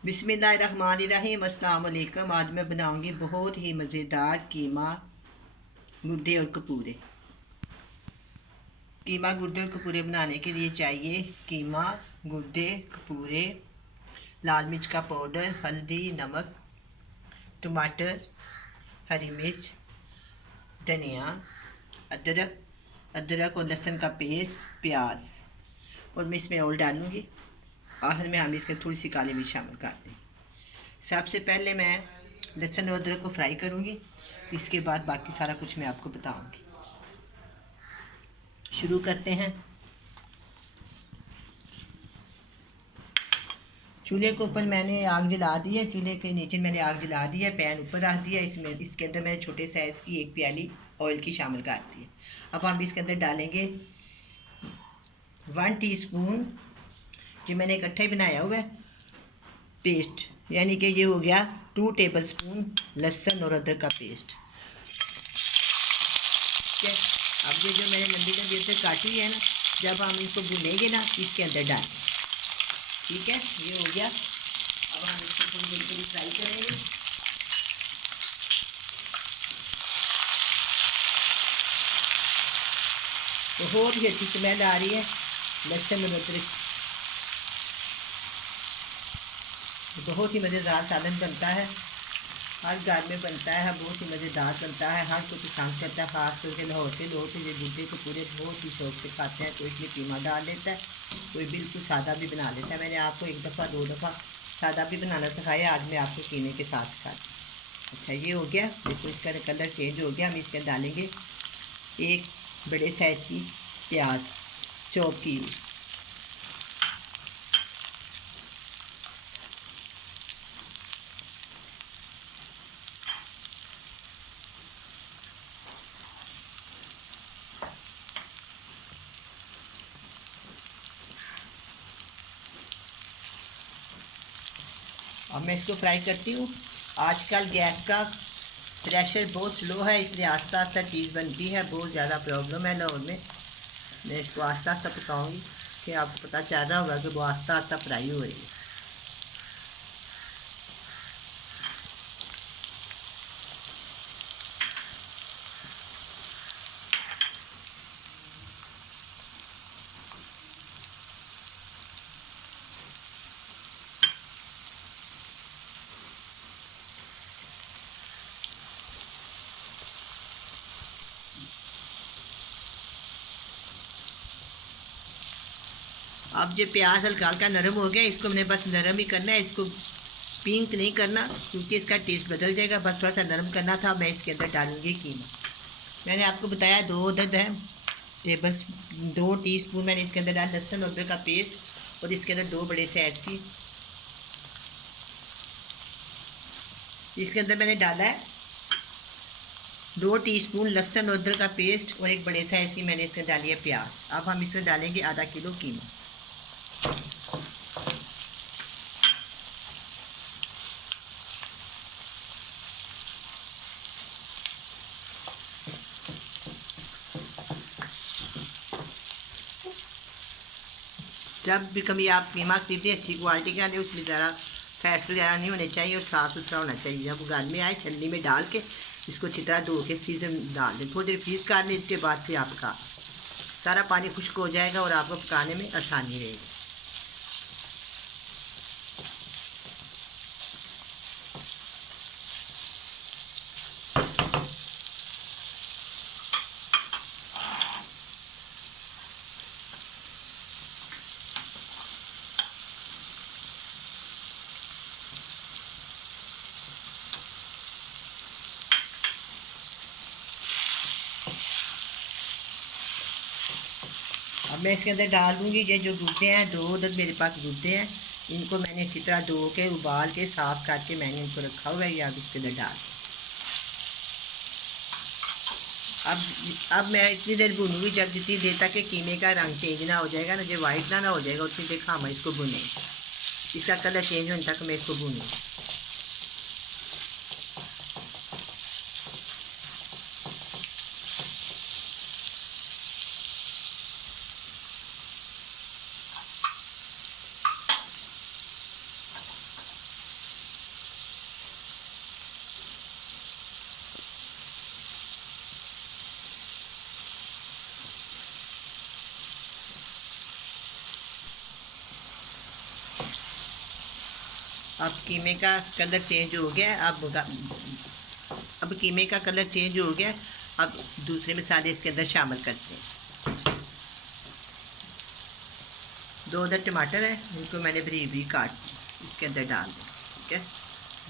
बिस्मिल्लाहिर्रहमानिर्रहीम। अस्सलाम वालेकुम। आज मैं बनाऊंगी बहुत ही मज़ेदार कीमा गुर्दे और कपूरे। कीमा गुर्दे और कपूरे बनाने के लिए चाहिए कीमा, गुर्दे, कपूरे, लाल मिर्च का पाउडर, हल्दी, नमक, टमाटर, हरी मिर्च, धनिया, अदरक अदरक और लहसुन का पेस्ट, प्याज। और मैं इसमें और डालूँगी। आखिर में हम इसके थोड़ी सी काली मिर्च शामिल कर दें। सबसे पहले मैं लहसुन और अदरक को फ्राई करूँगी, इसके बाद बाकी सारा कुछ मैं आपको बताऊँगी। शुरू करते हैं। चूल्हे के ऊपर मैंने आग जला दी है। चूल्हे के नीचे मैंने आग जला दी है, पैन ऊपर रख दिया। इसमें इसके अंदर मैंने छोटे साइज़ की 1 प्याली ऑयल की शामिल कर दी है। अब हम इसके अंदर डालेंगे 1 टीस्पून जो मैंने इकट्ठा ही बनाया हुआ है पेस्ट, यानी कि ये हो गया 2 टेबल स्पून लहसुन और अदरक का पेस्ट। ठीक है। अब ये जो मैंने लंबी लंबी से काटी है ना, जब हम इसको भूनेंगे ना इसके अंदर डालें। ठीक है, ये हो गया। अब हम इसको थोड़ी देर के लिए फ्राई करेंगे। बहुत ही अच्छी स्मेल आ रही है लहसुन और अदरक। बहुत ही मज़ेदार सालन बनता है, हर घर में बनता है, बहुत ही मज़ेदार बनता है, हर कोई पसंद करता है। ख़ास करके लाहौर के लोग ये गुर्दे को पूरे बहुत ही शौक से खाते हैं। कोई इसमें कीमा डाल लेता है, कोई बिल्कुल सादा भी बना लेता है। मैंने आपको 1 दफ़ा 2 दफ़ा सादा भी बनाना सिखाया, आज मैं आपको कीमे के साथ सिखाती हूँ। अच्छा, ये हो गया। देखो इसका कलर चेंज हो गया। हम इसके डालेंगे 1 बड़े साइज़ की प्याज चॉप की हुई। अब मैं इसको फ्राई करती हूँ। आजकल गैस का प्रेशर बहुत स्लो है, इसलिए आस्ता आस्ता चीज़ बनती है। बहुत ज़्यादा प्रॉब्लम है लाहौर में। मैं इसको आस्ता आस्ता पकाऊंगी कि आपको पता चल रहा होगा कि वो आस्ता आस्ता फ्राई हो रही है। अब जो प्याज हल्का हल्का नरम हो गया, इसको मैंने बस नरम ही करना है। इसको पिंक नहीं करना क्योंकि इसका टेस्ट बदल जाएगा। बस थोड़ा सा नरम करना था। मैं इसके अंदर डालूंगी कीमा। मैंने आपको बताया 2 अदद है टेबल 2 टीस्पून मैंने इसके अंदर डाला लहसुन अदरक का पेस्ट। और इसके अंदर 2 बड़े साइज़ की इसके अंदर मैंने डाला है 2 टीस्पून लहसुन अदरक का पेस्ट और 1 बड़े साइज़ की मैंने इसमें डाली है प्याज। अब हम इसमें डालेंगे आधा किलो कीमा। जब भी कभी आप कीमा खरीदें अच्छी क्वालिटी का लें, उसमें ज़रा फैट्स वगैरह नहीं होने चाहिए और साफ़ सुथरा होना चाहिए। जब घर में आए छन्नी में डाल के इसको अच्छी तरह धो के फ्रीज़र में डाल दें। थोड़ी देर फ्रीज़ कर लें, इसके बाद फिर आपका सारा पानी खुश्क हो जाएगा और आपको पकाने में आसानी रहेगी। अब मैं इसके अंदर डाल दूँगी ये जो गुर्दे हैं, 2 अदद मेरे पास गुर्दे हैं। इनको मैंने अच्छी तरह धो के उबाल के साफ़ करके मैंने इनको रखा हुआ है। ये अब इसके अंदर डाल अब मैं इतनी देर भूनूंगी जब जितनी देर तक के कीमे का रंग चेंज ना हो जाएगा ना, जो वाइट ना हो जाएगा, उतनी देर हम इसको भूनेंगे। इसका कलर चेंज होने तक मैं इसको भूनूंगी। अब कीमे का कलर चेंज हो गया है। अब कीमे का कलर चेंज हो गया। अब दूसरे मसाले इसके अंदर शामिल करते हैं। 2 अदर टमाटर है, इनको मैंने बारीक बारीक काट इसके अंदर डाल दें। ठीक है,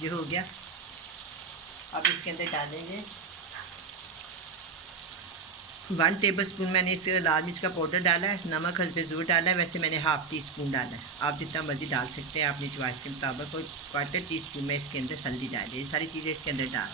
ये हो गया। अब इसके अंदर डालेंगे 1 टेबल स्पून मैंने इसके लाल मिर्च का पाउडर डाला है, नमक हल्दी ज़रूर डाला है, वैसे मैंने हाफ़ टी स्पून डाला है। आप जितना मर्ज़ी डाल सकते हैं अपनी चॉइस के मुताबिक। और 1/4 टी स्पून में इसके अंदर हल्दी डाली, ये सारी चीज़ें इसके अंदर डाल।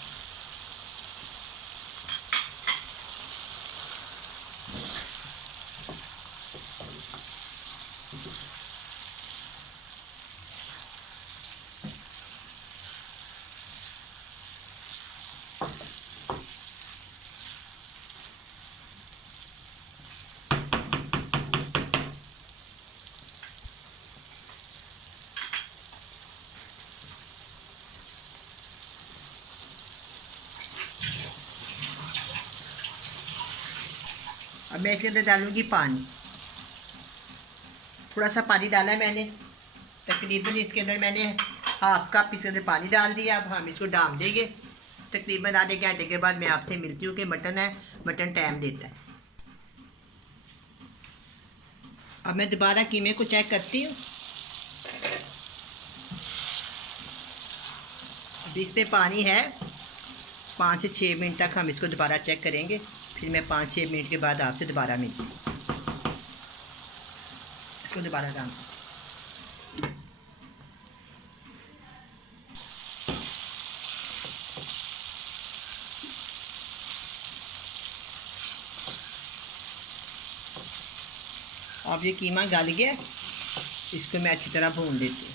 अब मैं इसके अंदर डालूँगी पानी। थोड़ा सा पानी डाला है मैंने, तकरीबन इसके अंदर मैंने हाफ़ कप इसके अंदर पानी डाल दिया। अब हम इसको डाल देंगे। तकरीबन आधे घंटे के बाद मैं आपसे मिलती हूँ कि मटन है, मटन टाइम देता है। अब मैं दोबारा कीमे को चेक करती हूँ। अब इस पर पानी है। 5 से 6 मिनट तक हम इसको दोबारा चेक करेंगे। फिर मैं 5-6 मिनट के बाद आपसे दोबारा मिलती हूँ। इसको दोबारा डाल। अब ये कीमा गल गया, इसको मैं अच्छी तरह भून लेती हूँ।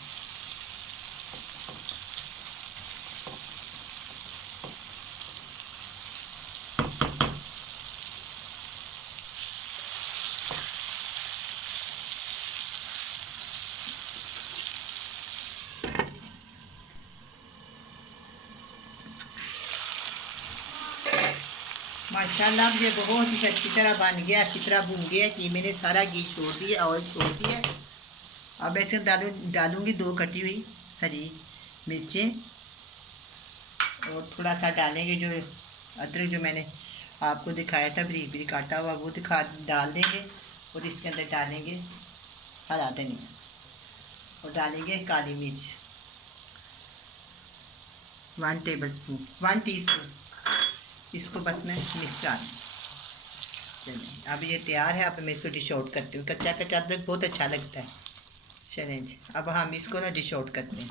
माशाल्लाह ये बहुत ही अच्छी तरह बन गया, अच्छी तरह भून गया। कीमे ने सारा घी छोड़ दिया, ऑयल छोड़ दिया। अब ऐसे डालूँगी 2 कटी हुई हरी मिर्चें, और थोड़ा सा डालेंगे जो अदरक जो मैंने आपको दिखाया था बारीक बारीक काटा हुआ, वो डाल देंगे। और इसके अंदर डालेंगे हरा धनिया, और डालेंगे काली मिर्च 1 टेबल स्पून, 1 टीस्पून। इसको बस मैं मिक्स कर। चलिए अब ये तैयार है। अब मैं इसको डिश आउट करती हूँ। कच्चा कच्चा अदरक बहुत अच्छा लगता है। चलें जी, अब हम इसको ना डिश आउट करते हैं।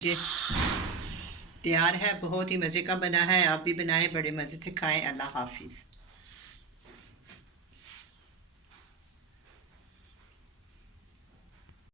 ये तैयार है, बहुत ही मज़े का बना है। आप भी बनाएं, बड़े मज़े से खाएं। अल्लाह हाफिज़।